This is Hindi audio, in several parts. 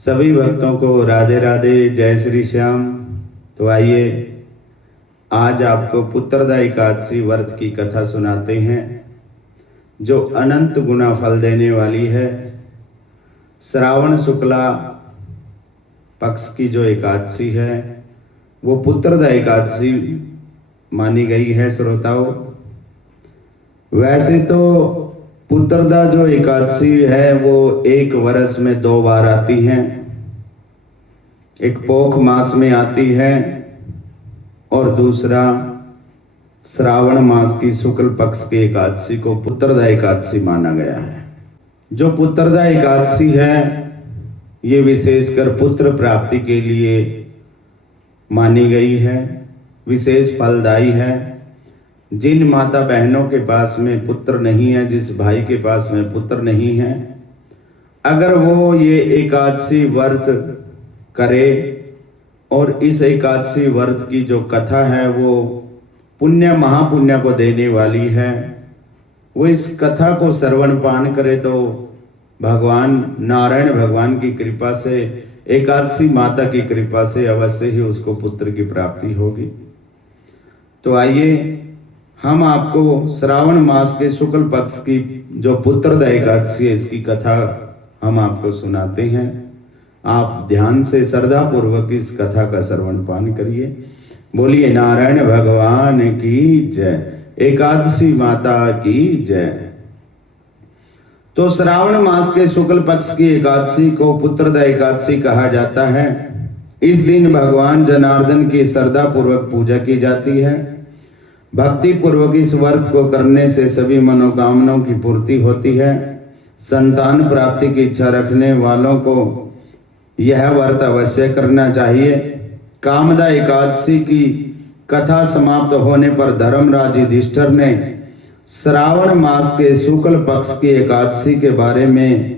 सभी भक्तों को राधे राधे, जय श्री श्याम। तो आइए आज आपको पुत्रदा एकादशी व्रत की कथा सुनाते हैं जो अनंत गुना फल देने वाली है। श्रावण शुक्ला पक्ष की जो एकादशी है वो पुत्रदा एकादशी मानी गई है। श्रोताओं, वैसे तो पुत्रदा जो एकादशी है वो एक वर्ष में 2 बार आती है। एक पोख मास में आती है और दूसरा श्रावण मास की शुक्ल पक्ष की एकादशी को पुत्रदा एकादशी माना गया है। जो पुत्रदा एकादशी है ये विशेषकर पुत्र प्राप्ति के लिए मानी गई है, विशेष फलदायी है। जिन माता बहनों के पास में पुत्र नहीं है, जिस भाई के पास में पुत्र नहीं है, अगर वो ये एकादशी व्रत करे और इस एकादशी व्रत की जो कथा है वो पुण्य महापुण्य को देने वाली है, वो इस कथा को श्रवण पान करे तो भगवान नारायण भगवान की कृपा से, एकादशी माता की कृपा से अवश्य ही उसको पुत्र की प्राप्ति होगी। तो आइए हम आपको श्रावण मास के शुक्ल पक्ष की जो पुत्रदा एकादशी है इसकी कथा हम आपको सुनाते हैं। आप ध्यान से श्रद्धा पूर्वक इस कथा का श्रवण पान करिए। बोलिए नारायण भगवान की जय, एकादशी माता की जय। तो श्रावण मास के शुक्ल पक्ष की एकादशी को पुत्रदा एकादशी कहा जाता है। इस दिन भगवान जनार्दन की श्रद्धा पूर्वक पूजा की जाती है। भक्ति पूर्वक इस व्रत को करने से सभी मनोकामनाओं की पूर्ति होती है। संतान प्राप्ति की इच्छा रखने वालों को यह व्रत अवश्य करना चाहिए। कामदा एकादशी की कथा समाप्त होने पर धर्मराज युधिष्ठिर ने श्रावण मास के शुक्ल पक्ष की एकादशी के बारे में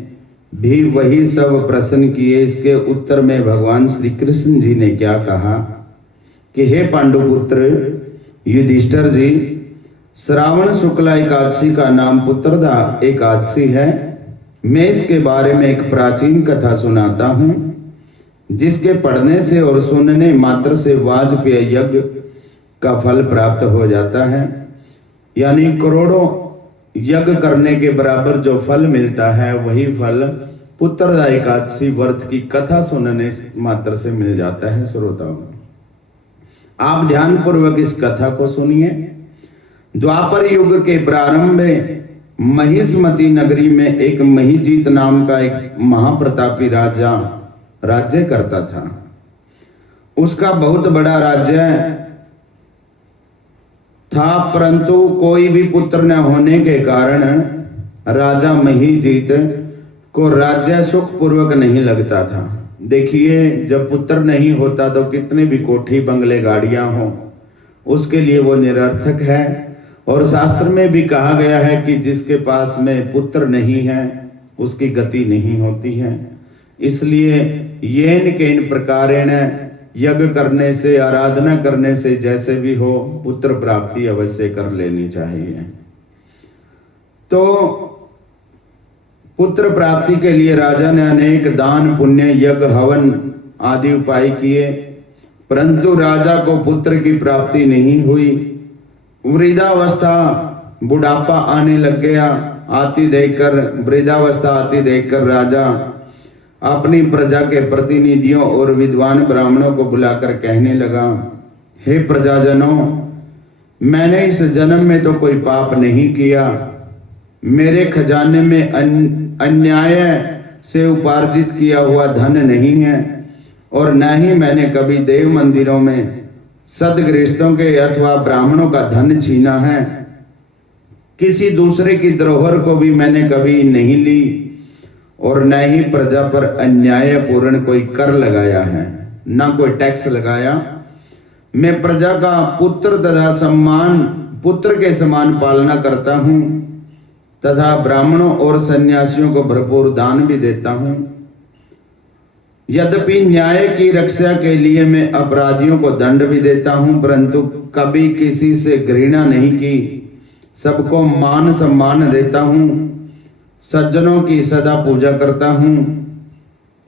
भी वही सब प्रश्न किए। इसके उत्तर में भगवान श्री कृष्ण जी ने क्या कहा कि हे पांडुपुत्र युधिष्ठिर जी, श्रावण शुक्ला एकादशी का नाम पुत्रदा एकादशी है। मैं इसके बारे में एक प्राचीन कथा सुनाता हूँ जिसके पढ़ने से और सुनने मात्र से वाजपेय यज्ञ का फल प्राप्त हो जाता है। यानी करोड़ों यज्ञ करने के बराबर जो फल मिलता है वही फल पुत्रदा एकादशी व्रत की कथा सुनने मात्र से मिल जाता है। श्रोताओं, आप ध्यान पूर्वक इस कथा को सुनिए। द्वापर युग के प्रारंभ में महिष्मती नगरी में एक महिजीत नाम का एक महाप्रतापी राजा राज्य करता था। उसका बहुत बड़ा राज्य था, परंतु कोई भी पुत्र न होने के कारण राजा महिजीत को राज्य सुख पूर्वक नहीं लगता था। देखिए, जब पुत्र नहीं होता तो कितने भी कोठी बंगले गाड़ियां हों उसके लिए वो निरर्थक है। और शास्त्र में भी कहा गया है कि जिसके पास में पुत्र नहीं है उसकी गति नहीं होती है। इसलिए येन केन प्रकारेण यज्ञ करने से, आराधना करने से, जैसे भी हो पुत्र प्राप्ति अवश्य कर लेनी चाहिए। तो पुत्र प्राप्ति के लिए राजा ने अनेक दान पुण्य यज्ञ हवन आदि उपाय किए, परंतु राजा को पुत्र की प्राप्ति नहीं हुई। वृद्धावस्था, बुढ़ापा आने लग गया। वृद्धावस्था आती देखकर राजा अपनी प्रजा के प्रतिनिधियों और विद्वान ब्राह्मणों को बुलाकर कहने लगा, हे प्रजाजनों, मैंने इस जन्म में तो कोई पाप नहीं किया। मेरे खजाने में अन्याय से उपार्जित किया हुआ धन नहीं है और न ही मैंने कभी देव मंदिरों में सदगृहस्थों के अथवा ब्राह्मणों का धन छीना है। किसी दूसरे की धरोहर को भी मैंने कभी नहीं ली और न ही प्रजा पर अन्यायपूर्ण कोई कर लगाया है, न कोई टैक्स लगाया। मैं प्रजा का पुत्र तथा पुत्र के समान पालना करता हूँ तथा ब्राह्मणों और सन्यासियों को भरपूर दान भी देता हूँ। यद्यपि न्याय की रक्षा के लिए मैं अपराधियों को दंड भी देता हूँ, परंतु कभी किसी से घृणा नहीं की। सबको मान सम्मान देता हूँ, सज्जनों की सदा पूजा करता हूँ।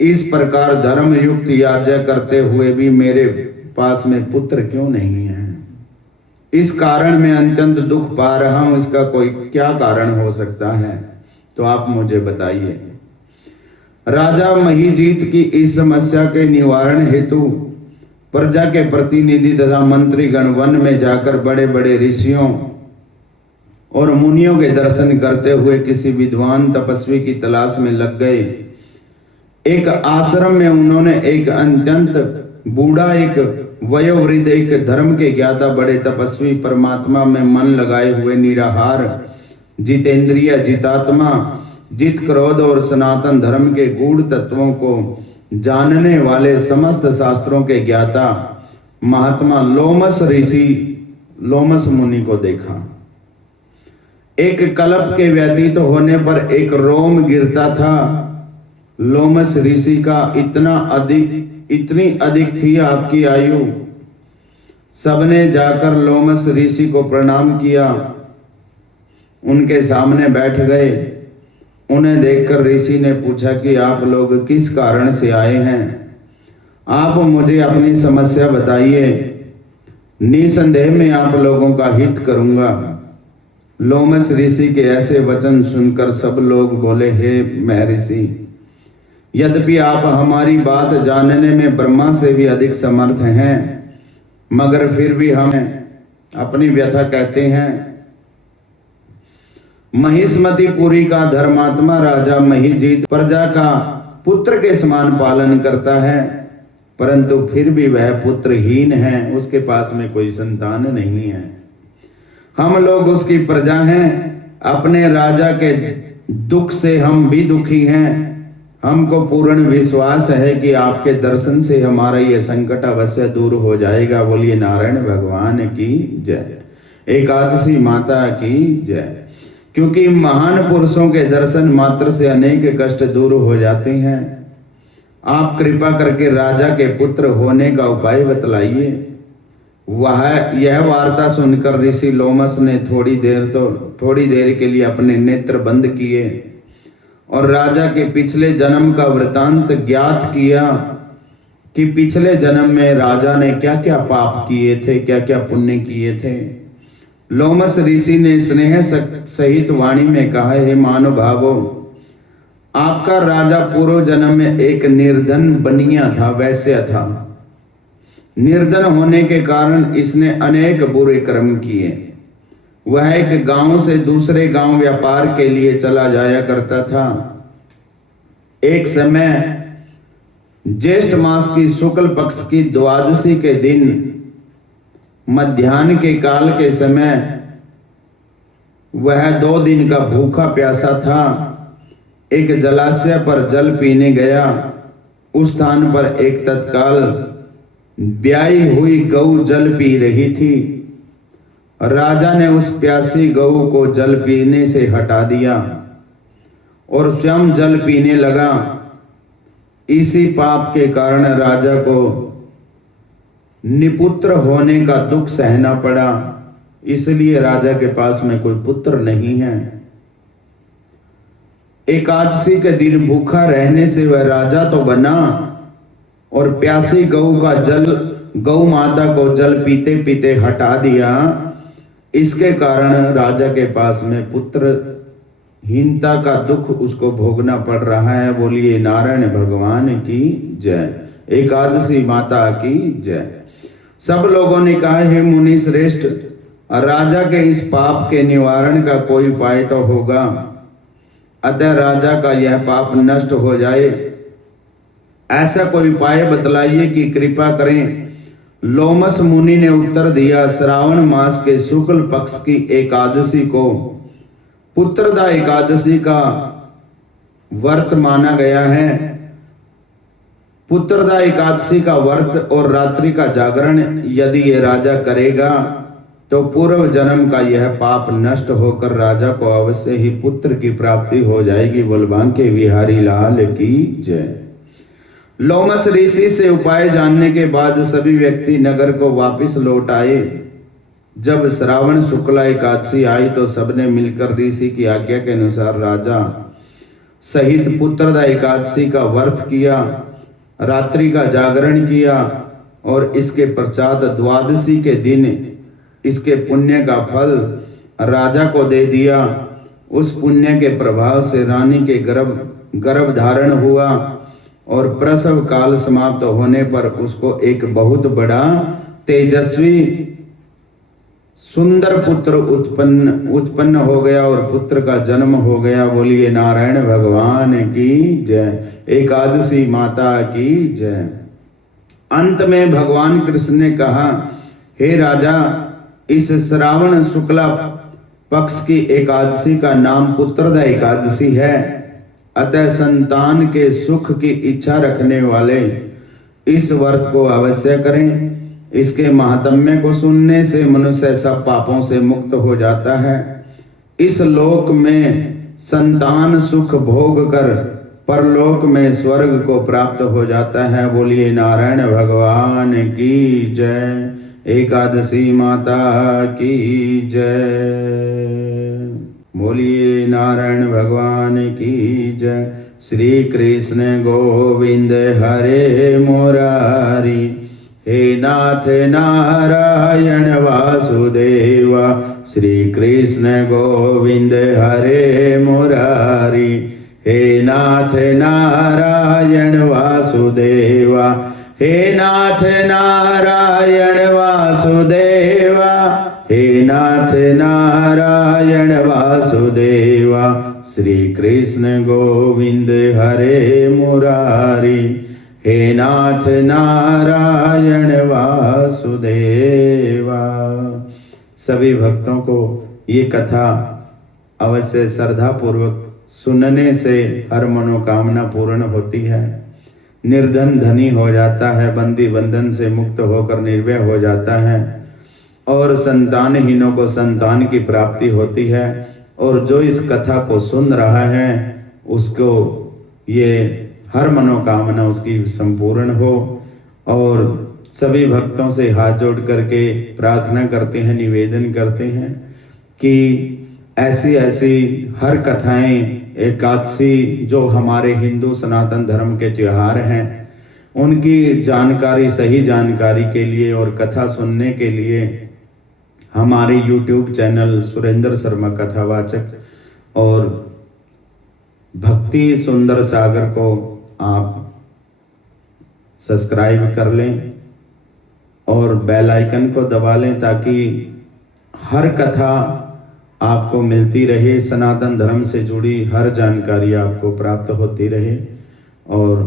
इस प्रकार धर्म युक्त याज्ञा करते हुए भी मेरे पास में पुत्र क्यों नहीं है? इस कारण मैं अत्यंत दुख पा रहा हूं, इसका कोई क्या कारण हो सकता है? तो आप मुझे बताइए। राजा महीजीत की इस समस्या के निवारण हेतु प्रजा के प्रतिनिधि तथा मंत्री गण वन में जाकर बड़े बड़े ऋषियों और मुनियों के दर्शन करते हुए किसी विद्वान तपस्वी की तलाश में लग गए। एक आश्रम में उन्होंने एक अत्यंत बूढ़ा, एक वयोवृद्ध, एक धर्म के ज्ञाता, बड़े तपस्वी, परमात्मा में मन लगाए हुए, निराहार, जितेंद्रिय, जितात्मा, जित क्रोध और सनातन धर्म के गूढ़ तत्वों को जानने वाले, समस्त शास्त्रों के ज्ञाता महात्मा लोमस ऋषि, लोमस मुनि को देखा। एक कल्प के व्यतीत होने पर एक रोम गिरता था। लोमस ऋषि का इतनी अधिक थी आपकी आयु। सबने जाकर लोमस ऋषि को प्रणाम किया, उनके सामने बैठ गए। उन्हें देखकर ऋषि ने पूछा कि आप लोग किस कारण से आए हैं? आप मुझे अपनी समस्या बताइए, निसंदेह मैं आप लोगों का हित करूंगा। लोमस ऋषि के ऐसे वचन सुनकर सब लोग बोले, हे महर्षि, यद्यपि आप हमारी बात जानने में ब्रह्मा से भी अधिक समर्थ हैं, मगर फिर भी हम अपनी व्यथा कहते हैं। महिष्मतिपुरी का धर्मात्मा राजा महीजीत प्रजा का पुत्र के समान पालन करता है, परंतु फिर भी वह पुत्रहीन है, उसके पास में कोई संतान नहीं है। हम लोग उसकी प्रजा हैं, अपने राजा के दुख से हम भी दुखी हैं। हमको पूर्ण विश्वास है कि आपके दर्शन से हमारा यह संकट अवश्य दूर हो जाएगा। बोलिए नारायण भगवान की जय, एकादशी माता की जय। क्योंकि महान पुरुषों के दर्शन मात्र से अनेक कष्ट दूर हो जाते हैं। आप कृपा करके राजा के पुत्र होने का उपाय बतलाइए। यह वार्ता सुनकर ऋषि लोमस ने थोड़ी देर के लिए अपने नेत्र बंद किए और राजा के पिछले जन्म का वृतांत ज्ञात किया कि पिछले जन्म में राजा ने क्या क्या पाप किए थे, क्या क्या पुण्य किए थे। लोमस ऋषि ने स्नेह सहित वाणी में कहा, हे महानुभावो, आपका राजा पूर्व जन्म में एक निर्धन बनिया था, वैश्य था। निर्धन होने के कारण इसने अनेक बुरे कर्म किए। वह एक गांव से दूसरे गांव व्यापार के लिए चला जाया करता था। एक समय ज्येष्ठ मास की शुक्ल पक्ष की द्वादशी के दिन मध्याह्न के काल के समय वह 2 दिन का भूखा प्यासा था। एक जलाशय पर जल पीने गया। उस स्थान पर एक तत्काल ब्याई हुई गऊ जल पी रही थी। राजा ने उस प्यासी गऊ को जल पीने से हटा दिया और स्वयं जल पीने लगा। इसी पाप के कारण राजा को निपुत्र होने का दुख सहना पड़ा, इसलिए राजा के पास में कोई पुत्र नहीं है। एकादशी के दिन भूखा रहने से वह राजा तो बना और प्यासी गऊ का जल, गौ माता को जल पीते पीते हटा दिया। इसके कारण राजा के पास में पुत्रहीनता का दुख उसको भोगना पड़ रहा है। बोलिए नारायण भगवान की जय, एकादशी माता की जय। सब लोगों ने कहा, हे मुनि श्रेष्ठ, राजा के इस पाप के निवारण का कोई उपाय तो होगा, अतः राजा का यह पाप नष्ट हो जाए, ऐसा कोई उपाय बतलाइए कि कृपा करें। लोमस मुनि ने उत्तर दिया, श्रावण मास के शुक्ल पक्ष की एकादशी को पुत्रदा एकादशी का व्रत माना गया है। पुत्रदा एकादशी का व्रत और रात्रि का जागरण यदि ये राजा करेगा तो पूर्व जन्म का यह पाप नष्ट होकर राजा को अवश्य ही पुत्र की प्राप्ति हो जाएगी। बलबांके बिहारी लाल की जय। लोमस ऋषि से उपाय जानने के बाद सभी व्यक्ति नगर को वापस लौट आए। जब श्रावण शुक्ला एकादशी आई तो सबने मिलकर ऋषि की आज्ञा के अनुसार राजा सहित पुत्रदा एकादशी का व्रत किया, रात्रि का जागरण किया और इसके पश्चात द्वादशी के दिन इसके पुण्य का फल राजा को दे दिया। उस पुण्य के प्रभाव से रानी के गर्भ धारण हुआ और प्रसव काल समाप्त होने पर उसको एक बहुत बड़ा तेजस्वी सुंदर पुत्र उत्पन्न हो गया और पुत्र का जन्म हो गया। बोलिए नारायण भगवान की जय, एकादशी माता की जय। अंत में भगवान कृष्ण ने कहा, हे राजा, इस श्रावण शुक्ला पक्ष की एकादशी का नाम पुत्रदा एकादशी है। अतः संतान के सुख की इच्छा रखने वाले इस व्रत को अवश्य करें। इसके महात्म्य को सुनने से मनुष्य सब पापों से मुक्त हो जाता है। इस लोक में संतान सुख भोग कर परलोक में स्वर्ग को प्राप्त हो जाता है। बोलिए नारायण भगवान की जय, एकादशी माता की जय। बोलिए नारायण भगवान की जय। श्री कृष्ण गोविंद हरे मुरारी, हे नाथ नारायण वासुदेवा। श्री कृष्ण गोविंद हरे मुरारी, हे नाथ नारायण वासुदेवा। हे नाथ नारायण वासुदेवा, हे नाथ नारायण वासुदेवा। श्री कृष्ण गोविंद हरे मुरारी, हे नाथ नारायण वासुदेवा। सभी भक्तों को ये कथा अवश्य श्रद्धा पूर्वक सुनने से हर मनोकामना पूर्ण होती है। निर्धन धनी हो जाता है, बंदी बंधन से मुक्त होकर निर्भय हो जाता है और संतानहीनों को संतान की प्राप्ति होती है। और जो इस कथा को सुन रहा है उसको ये हर मनोकामना उसकी संपूर्ण हो। और सभी भक्तों से हाथ जोड़ करके प्रार्थना करते हैं, निवेदन करते हैं कि ऐसी ऐसी हर कथाएं, एकादशी जो हमारे हिंदू सनातन धर्म के त्योहार हैं, उनकी जानकारी, सही जानकारी के लिए और कथा सुनने के लिए हमारे YouTube चैनल सुरेंद्र शर्मा कथावाचक और भक्ति सुंदर सागर को आप सब्सक्राइब कर लें और बेल आइकन को दबा लें ताकि हर कथा आपको मिलती रहे। सनातन धर्म से जुड़ी हर जानकारी आपको प्राप्त होती रहे और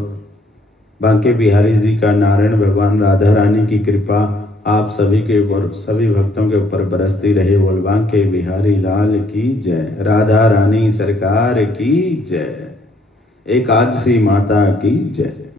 बांके बिहारी जी का, नारायण भगवान राधा रानी की कृपा आप सभी के ऊपर, सभी भक्तों के ऊपर बरसती रहे। बोल बांके बिहारी लाल की जय, राधा रानी सरकार की जय, एकादशी माता की जय।